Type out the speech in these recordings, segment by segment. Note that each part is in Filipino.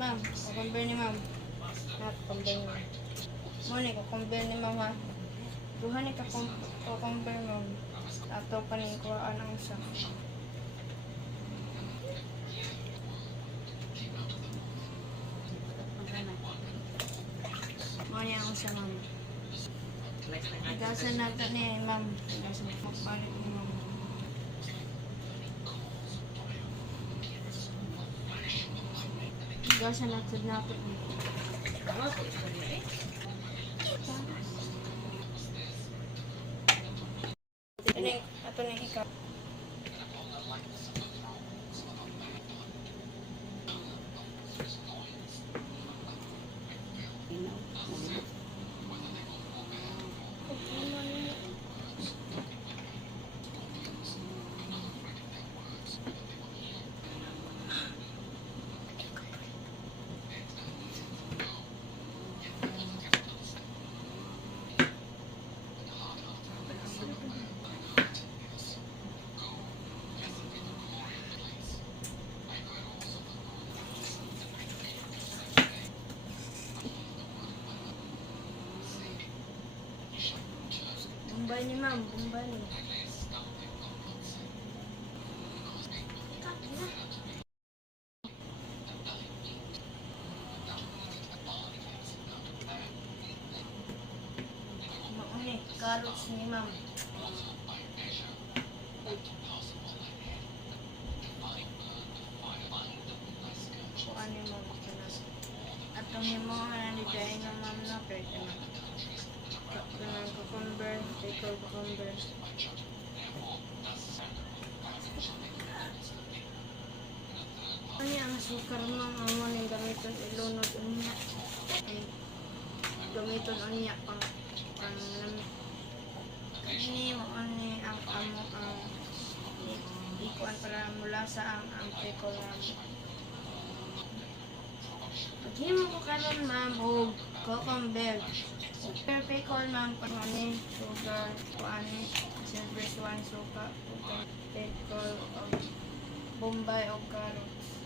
Ma'am, kukumber ni ma'am. Kukumber ni ma'am. Muna, kukumber ni ma'am ha. Duhan ni kukumber ma'am. Ato pa ni kuhaan ang isa. Muna ang isa ma'am. Igasan nato ni ma'am. Igasan magpalit ni ma'am. Igasan nato nato. Ato na ikaw. Bumbay ni ma'am, bumbay ni. Mauni, carrots ni ma'am. Kuan ni ma'am. Atong himo na ni dai na ma'am na pwede na. Kanang cucumber, pickled cucumber. Ano ang sukar ma'am, amo ni gamiton ilunod unya. Gamiton unya pang kani mo ani ang amo ang ikuan para mula sa ang pickle ma'am. Paghimo ko karon ma'am og cucumber. Super pickle ma'am, pangani, sugar, kuani, silver swan, suka, pickle, bombay o carrots.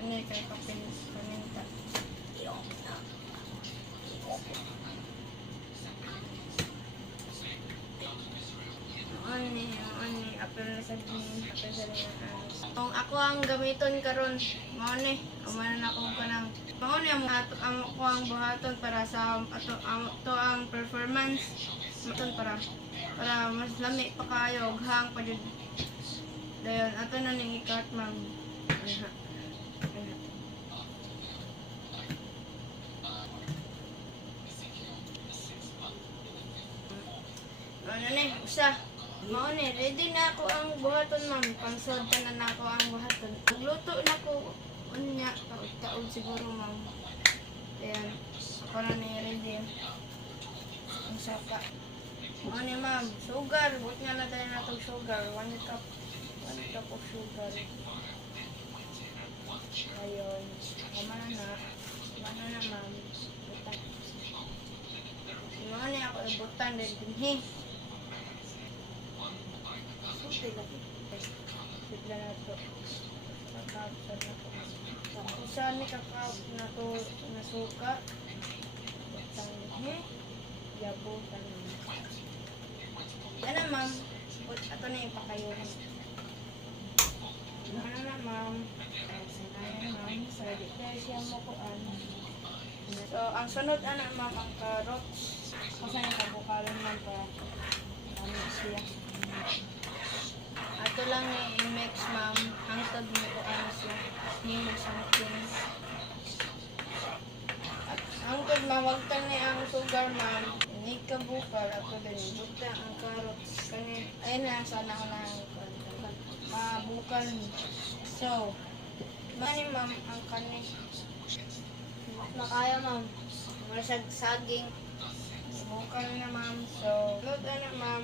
Ano kay paminta. Ani, apel na sa din, apel sa din. Kung ako ang gamiton karon, mao ni, umanan ako kanang mao ni ang ako ang buhaton para sa ato ang performance maton para mas lami pa kayo hang pa jud. Dayon ato na ning ikat ma'am. Ano ni, usa. Mao ni, ready na ako ang buhaton ma'am. Pangsod na ako ang buhaton. Nagluto na ko unya taon siguro ma'am. Ayan, ako na ni ready. Ang saka. Mao ni ma'am, sugar. Buot nga na tayo na itong sugar. 1 cup of sugar. Ayun. Kumana na ma'am. Butan. Mao ni ako ibutan din dinhi. Bigla na ito. Kakabsan na ito. Kung saan may kakab na ito na suka. Tangi. Yabutan na. Ano ma'am? Ito na yung pakayuhan. Ano na ma'am? Sanayan ma'am. Sarili tayo siya mo ko So, ang sunod na ma'am ang carrots. Kasi yung kabukalan ma'am para siya. Ato lang i-mix ma'am, hangtod mo ko siya, himo sa akin. At hangtod mawagtan ni ang sugar ma'am, hindi ka bukal, ato din, bukta ang carrots. Kani, ayun na, sana ko na mabukal. So, mani ma'am, ang kani, makaya ma'am, malasag saging, bukal na ma'am. So, load na ma'am.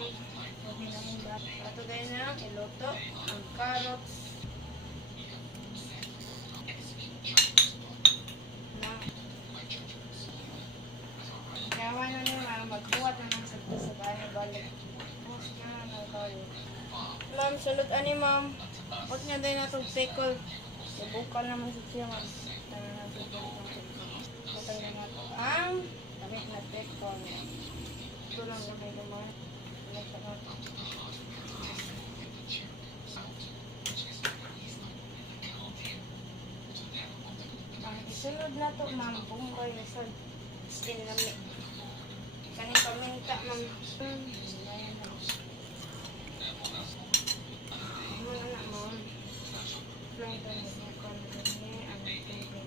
Ato tayo na iluto ang carrots na gawa na nila magbuhat na ng sa bahay balik post na tayo ma'am. Sunod ani ma'am, huwag niya din na itong pickle Ibuka naman sa siya, ma'am. Tara na sa bukay na nga ito. Ang damit na tekon. Ito lang na kayo naman. Ang isunod na to, ma'am, bumbay na sa skin na may. Kaning paminta, ma'am. Muna na, ma'am. Lang ito na bukal.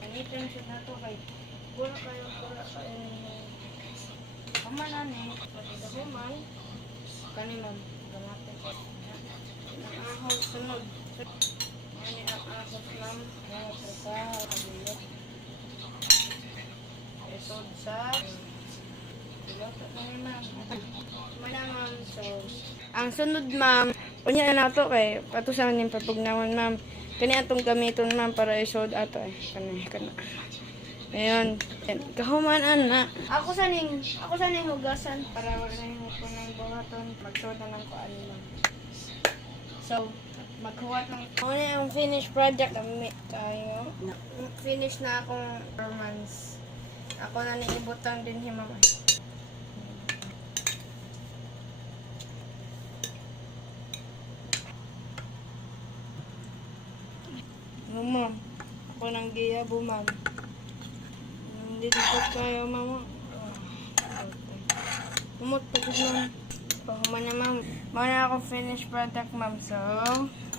Ang item siya na to kay pula kayo. Kamanan eh. Pati dahuman. Kani, ma'am. Gamatin ko. Ang ahol sunod. Ano ang ahol, ma'am? Mga trasa, kabilot. Esod sa piloto na yun, ma'am. Mana, ma'am. So, ang sunod, ma'am, unya na to kay patusan yung papugnawan, ma'am. Kani atong gamiton, ma'am, para isod ato eh. Kana. Ayun. Kahuman ana. Ako sa ning hugasan para wala na yung ko ng buhaton. Magsod na lang ko ano, ma'am. So, maghuwat ng ano yung finished project kami tayo. Finish na akong performance. Ako na niibutang din si mama. Mama, ako nang giyabo, ma'am. Hindi dito kayo, mama. Umot pa ko, ma'am. Pahuman na, ma'am. Mana ako finished product, ma'am. So,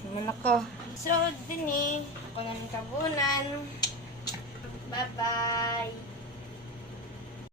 naman ako. So, din eh. Ako na ng tabunan.